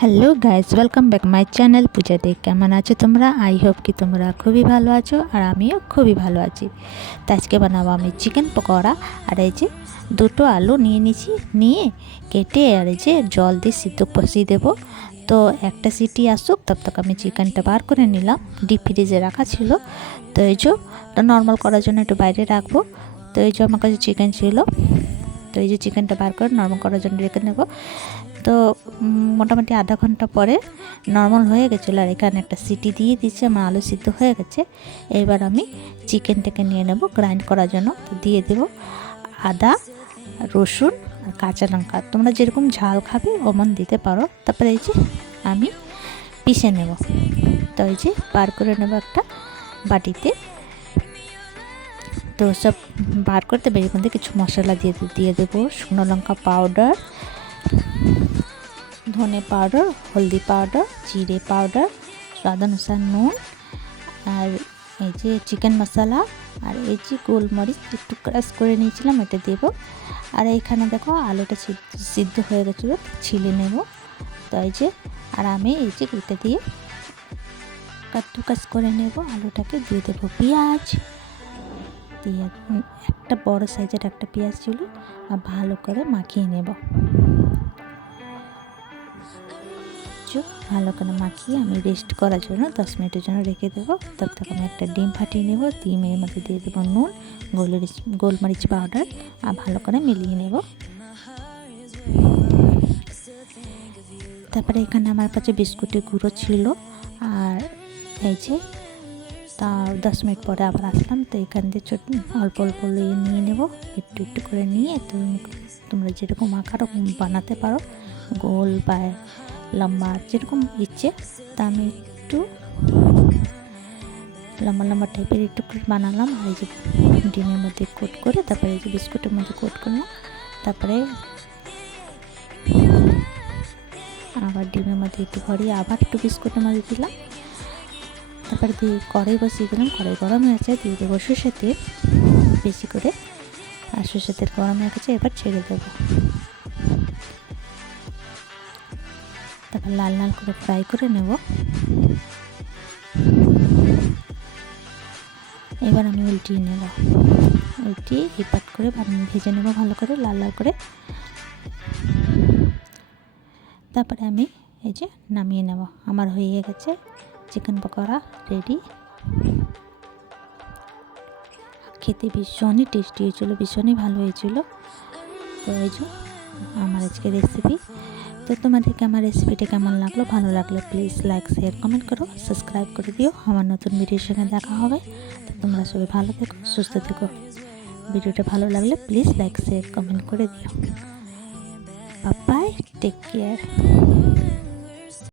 Hello guys, welcome back my channel পূজাতে। কেমন আছো তোমরা? আই হোপ কি তোমরা খুবই ভালো আছো, আর আমিও খুবই ভালো আছি। তো আজকে বানাবো আমি চিকেন পকোড়া। আর এই যে দুটো আলু নিয়ে নিয়েছি, নিয়ে কেটে আর এই যে জল দিয়ে সিদ্ধ বসিয়ে দেবো। তো একটা সিটি আসুক তব তক আমি চিকেনটা বার করে নিলাম, ডিপ ফ্রিজে রাখা ছিল। তো এই যে নর্মাল করার জন্য একটু বাইরে রাখবো। তো এই যে আমার কাছে চিকেন ছিল, তো এই যে চিকেনটা বার করে নর্মাল করার জন্য রেখে নেব। তো মোটামুটি আধা ঘন্টা পরে নর্মাল হয়ে গেছিলো, আর এখানে একটা সিটি দিয়ে দিচ্ছে, আমার আলু সিদ্ধ হয়ে গেছে। এবার আমি চিকেনটাকে নিয়ে নেব গ্রাইন্ড করার জন্য। তো দিয়ে দেব আদা, রসুন আর কাঁচা লঙ্কা, তোমরা যেরকম ঝাল খাবে ওমন দিতে পারো। তারপরে এই যে আমি পিষে নেব। তো এই যে বার করে নেব একটা বাটিতে। তো সব বার করতে বেরিয়ে মধ্যে কিছু মশলা দিয়ে দেবো। শুকনো লঙ্কা পাউডার, ধনে পাউডার, হলদি পাউডার, জিরে পাউডার, স্বাদ অনুসার নুন, আর এই যে চিকেন মশলা, আর এই যে গোলমরিচ একটু ক্রাশ করে নিয়েছিলাম, এটা দেব। আর এইখানে দেখো আলুটা সিদ্ধ হয়ে গেছিলো, ছিলে নেব। তো এই যে আর আমি এই যে এটা দিয়ে কাটুকাস করে নেব। আলুটাকে দিয়ে দেবো পেঁয়াজ, দিয়ে একটা বড় সাইজের একটা পেঁয়াজ ছিল, আর ভালো করে মাখিয়ে নেব। ভালো করে মাখিয়ে আমি রেস্ট করার জন্য 10 মিনিটের জন্য রেখে দেবো। তারপর আমি একটা ডিম ফাটিয়ে নেব, ডিমের মধ্যে দিয়ে দেবো নুন, গোলমরিচ পাউডার, আর ভালো করে মিলিয়ে নেব। তারপরে এখানে আমার কাছে বিস্কুটের গুঁড়ো ছিল, আর এই যে তা 10 মিনিট পরে আবার আসলাম। তো এখান দিয়ে অল্প অল্প নিয়ে নেব, একটু একটু করে নিয়ে। তোমরা যেরকম আকার বানাতে পারো, গোল বা লম্বা যেরকম ইচ্ছে। তা আমি একটু লম্বা লম্বা টাইপের একটু বানালাম। আর এই যে ডিমের মধ্যে কোট করে, তারপরে এই যে বিস্কুটের মধ্যে কোট করলাম। তারপরে আবার ডিমের মধ্যে একটু ভরিয়ে আবার একটু বিস্কুটের মধ্যে দিলাম। তারপরে দিয়ে কড়াই বসিয়ে দিলাম। কড়াই গরম হয়েছে, দিয়ে দেবো সরষের তেল বেশি করে, আর সরষের তেল গরম হয়ে গেছে, এবার ছেড়ে দেবো। তারপর লাল লাল করে ফ্রাই করে নেব। এবার আমি উল্টিয়ে নেব, উল্টিয়ে এপাট করে ভেজে নেব ভালো করে লাল লাল করে। তারপরে আমি এই যে নামিয়ে নেব। আমার হয়ে গেছে চিকেন পকোড়া রেডি। খেতে ভীষণই টেস্টি হয়েছিল, ভীষণই ভালো হয়েছিল। তো এই যে আমার আজকে রেসিপি। তো তোমাদেরকে আমার রেসিপিটা কেমন লাগলো? ভালো লাগলে প্লিজ লাইক, শেয়ার, কমেন্ট করো, সাবস্ক্রাইব করে দিও। আমার নতুন ভিডিওর সঙ্গে দেখা হবে। তো তোমরা সবাই ভালো থেকো, সুস্থ থেকো। ভিডিওটা ভালো লাগলে প্লিজ লাইক, শেয়ার, কমেন্ট করে দিও। Bye, take care.